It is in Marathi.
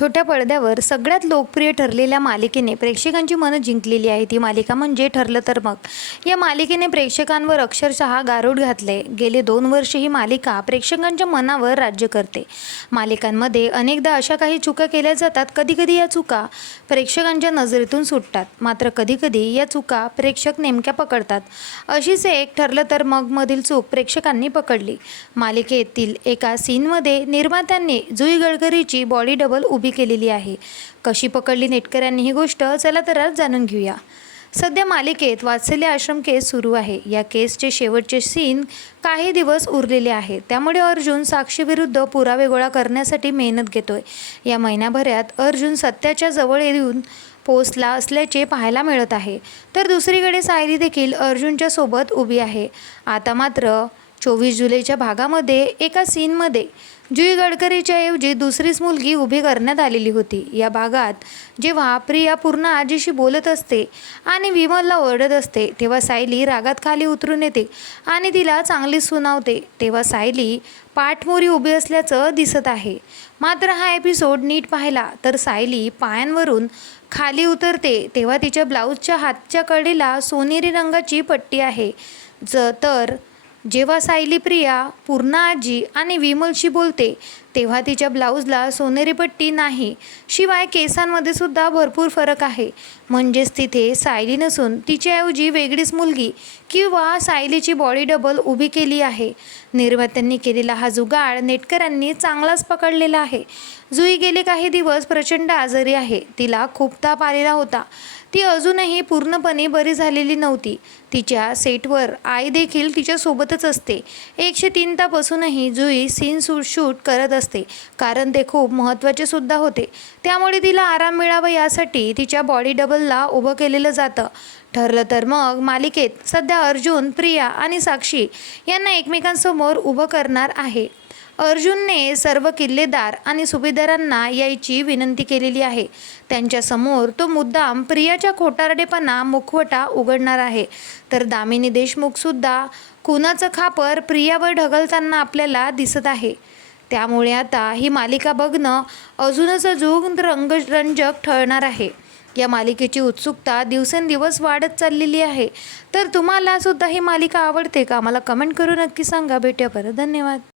छोट्या पडद्यावर सगळ्यात लोकप्रिय ठरलेल्या मालिकेने प्रेक्षकांची मनं जिंकलेली आहे. ती मालिका म्हणजे ठरलं तर मग. या मालिकेने प्रेक्षकांवर अक्षरशः गारूड घातले. गेले दोन वर्ष ही मालिका प्रेक्षकांच्या मनावर राज्य करते. मालिकांमध्ये अनेकदा अशा काही चुका केल्या जातात कधीकधी या चुका प्रेक्षकांच्या नजरेतून सुटतात. मात्र कधीकधी या चुका प्रेक्षक नेमक्या पकडतात. अशीच एक ठरलं तर मगमधील चूक प्रेक्षकांनी पकडली. मालिकेतील एका सीनमध्ये निर्मात्यांनी जुई गडकरीची बॉडी डबल उभी केलेली आहे. कशी पकडली नेटकऱ्यांनी ही गोष्ट चला तर आज जाणून घेऊया. सध्या मालिकेत वात्सल्य आश्रम केस सुरू आहे. या केसचे शेवटचे सीन काही दिवस उरलेले आहेत. त्यामुळे अर्जुन साक्षीविरुद्ध पुरावे गोळा करण्यासाठी मेहनत घेतोय. या महिन्याभरात अर्जुन सत्याच्या जवळ येऊन पोचला असल्याचे पाहायला मिळत आहे. तर दुसरीकडे सायली देखील अर्जुनच्या सोबत उभी आहे. आता मात्र चोवीस जुलैच्या भागामध्ये एका सीनमध्ये जुई गडकरीच्या ऐवजी दुसरीच मुलगी उभी करण्यात आलेली होती. या भागात जेव्हा प्रिया पूर्ण आजीशी बोलत असते आणि विमलला ओरडत असते तेव्हा सायली रागात खाली उतरून येते आणि तिला चांगली सुनावते. तेव्हा सायली पाठमोरी उभी असल्याचं दिसत आहे. मात्र हा एपिसोड नीट पाहिला तर सायली पायांवरून खाली उतरते. तेव्हा तिच्या ब्लाऊजच्या हातच्या कडेला सोनेरी रंगाची पट्टी आहे. ज तर जेव्हा सायली प्रिया पूर्णा आजी आणि विमलशी बोलते तेव्हा तिच्या ब्लाऊजला सोनेरी पट्टी नाही शिवाय केसांमध्ये सुद्धा भरपूर फरक आहे. म्हणजेच तिथे सायली नसून तिच्याऐवजी वेगळीच मुलगी किंवा सायलीची बॉडी डबल उभी केली आहे. निर्मात्यांनी केलेला हा जुगाड नेटकरांनी चांगलाच पकडलेला आहे. जुई गेले काही दिवस प्रचंड आजारी आहे. तिला खूप ताप आलेला होता. ती अजूनही पूर्णपणे बरी झालेली नव्हती. तिच्या सेटवर आई देखील तिच्यासोबतच असते. एकशे तीन ताप असूनही जुई सीन शूट शूट करत असते. कारण ते खूप महत्त्वाचे सुद्धा होते. त्यामुळे तिला आराम मिळावा यासाठी तिच्या बॉडी डबलला उभं केलेलं जातं. ठरलं तर मग मालिकेत सध्या अर्जुन प्रिया आणि साक्षी यांना एकमेकांसमोर उभं करणार आहे. अर्जुनने सर्व किल्लेदार आणि सुभेदारांना यायची विनंती केलेली आहे. त्यांच्यासमोर तो मुद्दाम प्रियाच्या खोटारडेपणा मुखवटा उघडणार आहे. तर दामिनी देशमुखसुद्धा खुनाचं खापर प्रियावर ढकलताना आपल्याला दिसत आहे. त्यामुळे आता ही मालिका बघणं अजूनच अजून रंगरंजक ठरणार आहे. या मालिकेची उत्सुकता दिवसेंदिवस वाढत चाललेली आहे. तर तुम्हाला सुद्धा ही मालिका आवडते का? मला कमेंट करून नक्की सांगा. भेटूया परत. धन्यवाद.